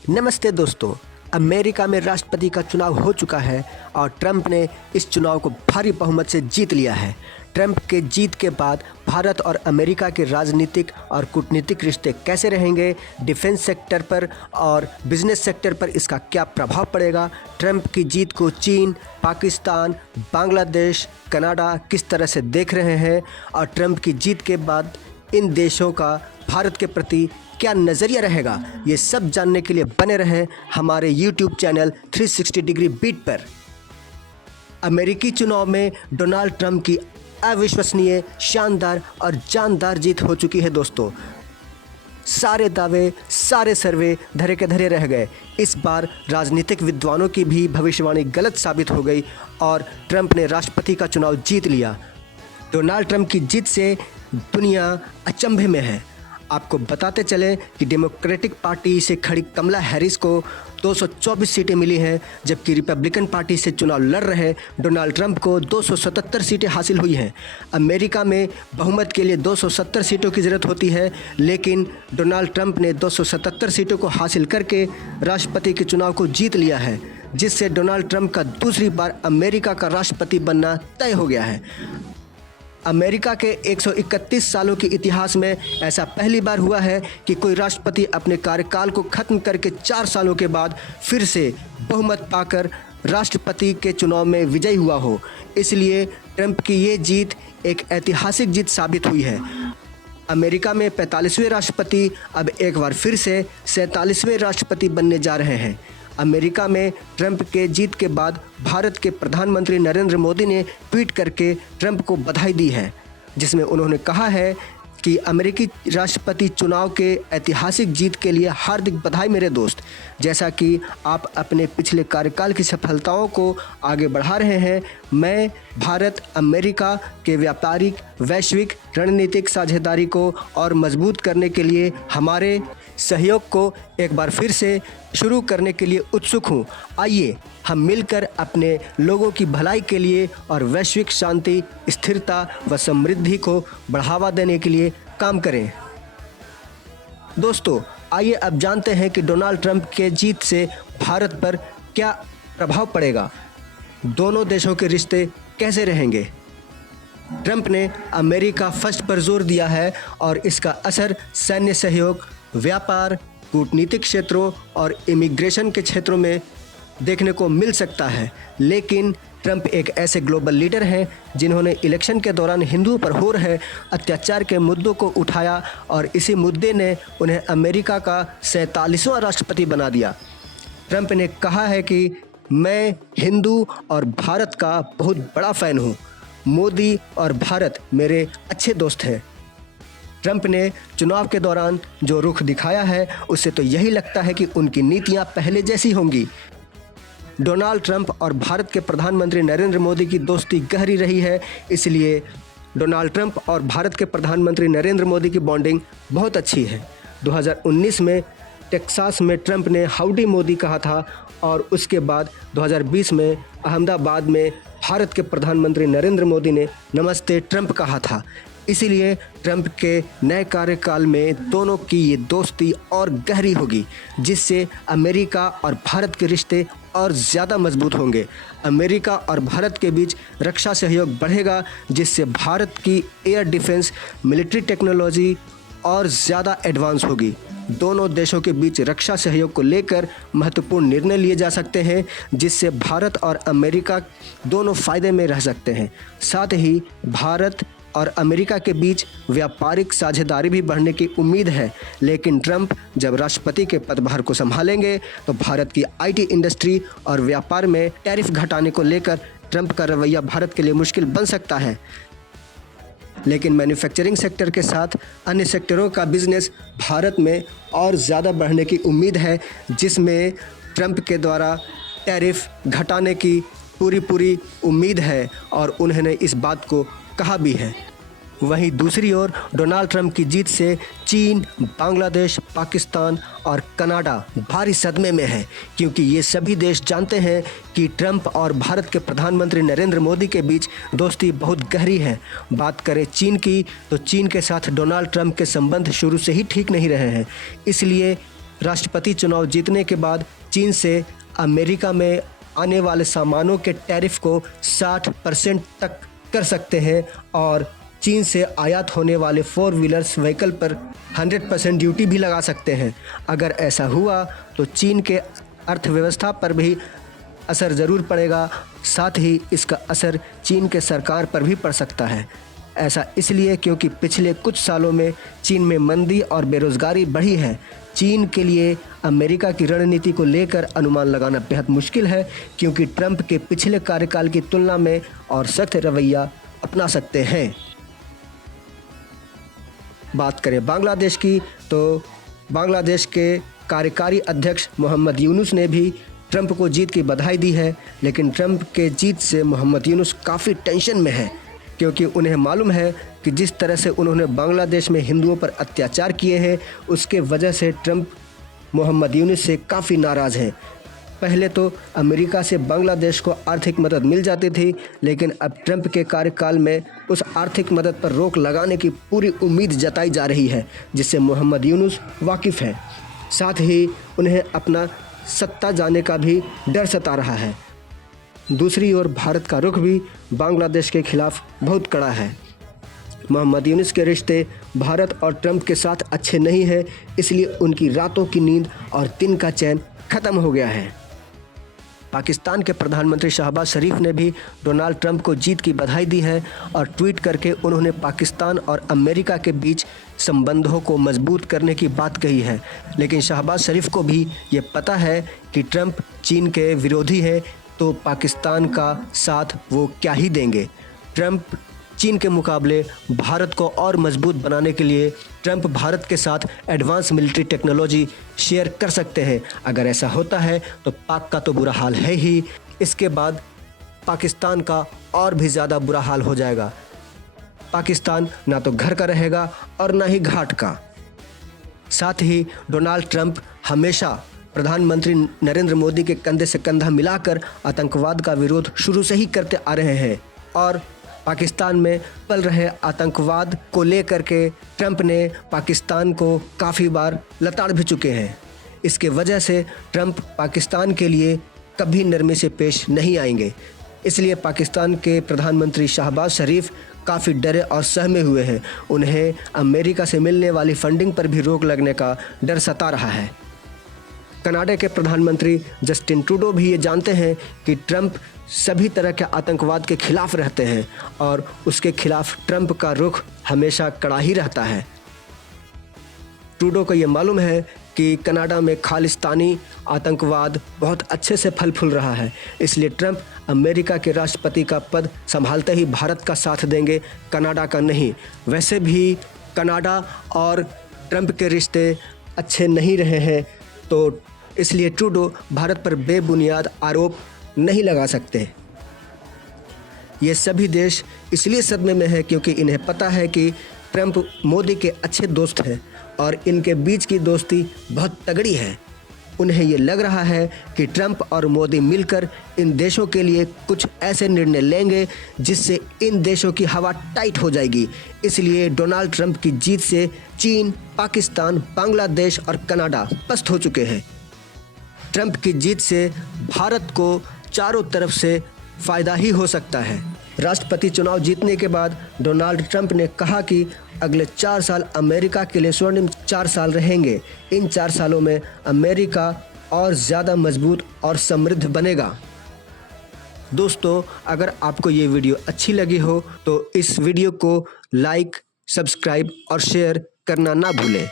नमस्ते दोस्तों। अमेरिका में राष्ट्रपति का चुनाव हो चुका है और ट्रंप ने इस चुनाव को भारी बहुमत से जीत लिया है। ट्रंप के जीत के बाद भारत और अमेरिका के राजनीतिक और कूटनीतिक रिश्ते कैसे रहेंगे, डिफेंस सेक्टर पर और बिजनेस सेक्टर पर इसका क्या प्रभाव पड़ेगा, ट्रंप की जीत को चीन, पाकिस्तान, बांग्लादेश, कनाडा किस तरह से देख रहे हैं और ट्रंप की जीत के बाद इन देशों का भारत के प्रति क्या नज़रिया रहेगा, ये सब जानने के लिए बने रहें हमारे YouTube चैनल 360 डिग्री बीट पर। अमेरिकी चुनाव में डोनाल्ड ट्रंप की अविश्वसनीय, शानदार और जानदार जीत हो चुकी है दोस्तों। सारे दावे, सारे सर्वे धरे के धरे रह गए। इस बार राजनीतिक विद्वानों की भी भविष्यवाणी गलत साबित हो गई और ट्रंप ने राष्ट्रपति का चुनाव जीत लिया। डोनाल्ड ट्रंप की जीत से दुनिया अचंभे में है। आपको बताते चलें कि डेमोक्रेटिक पार्टी से खड़ी कमला हैरिस को 224 सीटें मिली हैं, जबकि रिपब्लिकन पार्टी से चुनाव लड़ रहे डोनाल्ड ट्रंप को 277 सीटें हासिल हुई हैं। अमेरिका में बहुमत के लिए 270 सीटों की ज़रूरत होती है, लेकिन डोनाल्ड ट्रंप ने 277 सीटों को हासिल करके राष्ट्रपति के चुनाव को जीत लिया है, जिससे डोनाल्ड ट्रंप का दूसरी बार अमेरिका का राष्ट्रपति बनना तय हो गया है। अमेरिका के 131 सालों के इतिहास में ऐसा पहली बार हुआ है कि कोई राष्ट्रपति अपने कार्यकाल को खत्म करके 4 सालों के बाद फिर से बहुमत पाकर राष्ट्रपति के चुनाव में विजयी हुआ हो। इसलिए ट्रंप की ये जीत एक ऐतिहासिक जीत साबित हुई है। अमेरिका में 45वें राष्ट्रपति अब एक बार फिर से 47वें राष्ट्रपति बनने जा रहे हैं। अमेरिका में ट्रंप के जीत के बाद भारत के प्रधानमंत्री नरेंद्र मोदी ने ट्वीट करके ट्रंप को बधाई दी है, जिसमें उन्होंने कहा है कि अमेरिकी राष्ट्रपति चुनाव के ऐतिहासिक जीत के लिए हार्दिक बधाई मेरे दोस्त। जैसा कि आप अपने पिछले कार्यकाल की सफलताओं को आगे बढ़ा रहे हैं, मैं भारत अमेरिका के व्यापारिक वैश्विक रणनीतिक साझेदारी को और मजबूत करने के लिए हमारे सहयोग को एक बार फिर से शुरू करने के लिए उत्सुक हूँ। आइए हम मिलकर अपने लोगों की भलाई के लिए और वैश्विक शांति, स्थिरता व समृद्धि को बढ़ावा देने के लिए काम करें। दोस्तों, आइए अब जानते हैं कि डोनाल्ड ट्रंप के जीत से भारत पर क्या प्रभाव पड़ेगा, दोनों देशों के रिश्ते कैसे रहेंगे। ट्रंप ने अमेरिका फर्स्ट पर जोर दिया है और इसका असर सैन्य सहयोग, व्यापार, कूटनीतिक क्षेत्रों और इमिग्रेशन के क्षेत्रों में देखने को मिल सकता है। लेकिन ट्रंप एक ऐसे ग्लोबल लीडर हैं जिन्होंने इलेक्शन के दौरान हिंदुओं पर हो रहे अत्याचार के मुद्दों को उठाया और इसी मुद्दे ने उन्हें अमेरिका का 47वां राष्ट्रपति बना दिया। ट्रंप ने कहा है कि मैं हिंदू और भारत का बहुत बड़ा फ़ैन हूँ। मोदी और भारत मेरे अच्छे दोस्त हैं। ट्रंप ने चुनाव के दौरान जो रुख दिखाया है, उससे तो यही लगता है कि उनकी नीतियां पहले जैसी होंगी। डोनाल्ड ट्रंप और भारत के प्रधानमंत्री नरेंद्र मोदी की दोस्ती गहरी रही है, इसलिए डोनाल्ड ट्रंप और भारत के प्रधानमंत्री नरेंद्र मोदी की बॉन्डिंग बहुत अच्छी है। 2019 में टेक्सास में ट्रंप ने हाउडी मोदी कहा था और उसके बाद 2020 में अहमदाबाद में भारत के प्रधानमंत्री नरेंद्र मोदी ने नमस्ते ट्रंप कहा था। इसीलिए ट्रंप के नए कार्यकाल में दोनों की ये दोस्ती और गहरी होगी, जिससे अमेरिका और भारत के रिश्ते और ज़्यादा मजबूत होंगे। अमेरिका और भारत के बीच रक्षा सहयोग बढ़ेगा, जिससे भारत की एयर डिफेंस मिलिट्री टेक्नोलॉजी और ज़्यादा एडवांस होगी। दोनों देशों के बीच रक्षा सहयोग को लेकर महत्वपूर्ण निर्णय लिए जा सकते हैं, जिससे भारत और अमेरिका दोनों फ़ायदे में रह सकते हैं। साथ ही भारत और अमेरिका के बीच व्यापारिक साझेदारी भी बढ़ने की उम्मीद है। लेकिन ट्रंप जब राष्ट्रपति के पदभार को संभालेंगे तो भारत की आईटी इंडस्ट्री और व्यापार में टैरिफ घटाने को लेकर ट्रंप का रवैया भारत के लिए मुश्किल बन सकता है। लेकिन मैन्युफैक्चरिंग सेक्टर के साथ अन्य सेक्टरों का बिजनेस भारत में और ज़्यादा बढ़ने की उम्मीद है, जिसमें ट्रंप के द्वारा टैरिफ घटाने की पूरी उम्मीद है और उन्होंने इस बात को कहा भी है। वहीं दूसरी ओर डोनाल्ड ट्रंप की जीत से चीन, बांग्लादेश, पाकिस्तान और कनाडा भारी सदमे में है, क्योंकि ये सभी देश जानते हैं कि ट्रंप और भारत के प्रधानमंत्री नरेंद्र मोदी के बीच दोस्ती बहुत गहरी है। बात करें चीन की, तो चीन के साथ डोनाल्ड ट्रंप के संबंध शुरू से ही ठीक नहीं रहे हैं। इसलिए राष्ट्रपति चुनाव जीतने के बाद चीन से अमेरिका में आने वाले सामानों के टैरिफ को 60% तक कर सकते हैं और चीन से आयात होने वाले 4 व्हीलर्स व्हीकल पर 100% ड्यूटी भी लगा सकते हैं। अगर ऐसा हुआ तो चीन के अर्थव्यवस्था पर भी असर ज़रूर पड़ेगा, साथ ही इसका असर चीन के सरकार पर भी पड़ सकता है। ऐसा इसलिए क्योंकि पिछले कुछ सालों में चीन में मंदी और बेरोज़गारी बढ़ी है। चीन के लिए अमेरिका की रणनीति को लेकर अनुमान लगाना बेहद मुश्किल है, क्योंकि ट्रंप के पिछले कार्यकाल की तुलना में और सख्त रवैया अपना सकते हैं। बात करें बांग्लादेश की, तो बांग्लादेश के कार्यकारी अध्यक्ष मोहम्मद यूनुस ने भी ट्रंप को जीत की बधाई दी है, लेकिन ट्रंप के जीत से मोहम्मद यूनुस काफ़ी टेंशन में है, क्योंकि उन्हें मालूम है कि जिस तरह से उन्होंने बांग्लादेश में हिंदुओं पर अत्याचार किए हैं, उसके वजह से ट्रंप मोहम्मद यूनुस से काफ़ी नाराज़ हैं। पहले तो अमेरिका से बांग्लादेश को आर्थिक मदद मिल जाती थी, लेकिन अब ट्रंप के कार्यकाल में उस आर्थिक मदद पर रोक लगाने की पूरी उम्मीद जताई जा रही है, जिससे मोहम्मद यूनुस वाकिफ़ है। साथ ही उन्हें अपना सत्ता जाने का भी डर सता रहा है। दूसरी ओर भारत का रुख भी बांग्लादेश के खिलाफ बहुत कड़ा है। मोहम्मद यूनुस के रिश्ते भारत और ट्रंप के साथ अच्छे नहीं हैं, इसलिए उनकी रातों की नींद और दिन का चैन ख़त्म हो गया है। पाकिस्तान के प्रधानमंत्री शहबाज शरीफ ने भी डोनाल्ड ट्रंप को जीत की बधाई दी है और ट्वीट करके उन्होंने पाकिस्तान और अमेरिका के बीच संबंधों को मजबूत करने की बात कही है। लेकिन शहबाज शरीफ को भी ये पता है कि ट्रंप चीन के विरोधी है, तो पाकिस्तान का साथ वो क्या ही देंगे। ट्रंप चीन के मुकाबले भारत को और मजबूत बनाने के लिए ट्रंप भारत के साथ एडवांस मिलिट्री टेक्नोलॉजी शेयर कर सकते हैं। अगर ऐसा होता है तो पाक का तो बुरा हाल है ही, इसके बाद पाकिस्तान का और भी ज़्यादा बुरा हाल हो जाएगा। पाकिस्तान ना तो घर का रहेगा और ना ही घाट का। साथ ही डोनाल्ड ट्रंप हमेशा प्रधानमंत्री नरेंद्र मोदी के कंधे से कंधा मिलाकर आतंकवाद का विरोध शुरू से ही करते आ रहे हैं और पाकिस्तान में पल रहे आतंकवाद को लेकर के ट्रंप ने पाकिस्तान को काफ़ी बार लताड़ भी चुके हैं। इसके वजह से ट्रंप पाकिस्तान के लिए कभी नरमी से पेश नहीं आएंगे। इसलिए पाकिस्तान के प्रधानमंत्री शहबाज शरीफ काफ़ी डरे और सहमे हुए हैं। उन्हें अमेरिका से मिलने वाली फंडिंग पर भी रोक लगने का डर सता रहा है। कनाडा के प्रधानमंत्री जस्टिन ट्रूडो भी ये जानते हैं कि ट्रंप सभी तरह के आतंकवाद के खिलाफ रहते हैं और उसके खिलाफ ट्रंप का रुख हमेशा कड़ा ही रहता है। ट्रूडो को ये मालूम है कि कनाडा में खालिस्तानी आतंकवाद बहुत अच्छे से फल फूल रहा है, इसलिए ट्रंप अमेरिका के राष्ट्रपति का पद संभालते ही भारत का साथ देंगे, कनाडा का नहीं। वैसे भी कनाडा और ट्रंप के रिश्ते अच्छे नहीं रहे हैं, तो इसलिए ट्रूडो भारत पर बेबुनियाद आरोप नहीं लगा सकते। ये सभी देश इसलिए सदमे में है क्योंकि इन्हें पता है कि ट्रंप मोदी के अच्छे दोस्त हैं और इनके बीच की दोस्ती बहुत तगड़ी है। उन्हें ये लग रहा है कि ट्रंप और मोदी मिलकर इन देशों के लिए कुछ ऐसे निर्णय लेंगे जिससे इन देशों की हवा टाइट हो जाएगी। इसलिए डोनाल्ड ट्रंप की जीत से चीन, पाकिस्तान, बांग्लादेश और कनाडा पस्त हो चुके हैं। ट्रंप की जीत से भारत को चारों तरफ से फ़ायदा ही हो सकता है। राष्ट्रपति चुनाव जीतने के बाद डोनाल्ड ट्रंप ने कहा कि अगले 4 साल अमेरिका के लिए स्वर्णिम 4 साल रहेंगे। इन 4 सालों में अमेरिका और ज़्यादा मजबूत और समृद्ध बनेगा। दोस्तों, अगर आपको ये वीडियो अच्छी लगी हो तो इस वीडियो को लाइक, सब्सक्राइब और शेयर करना ना भूलें।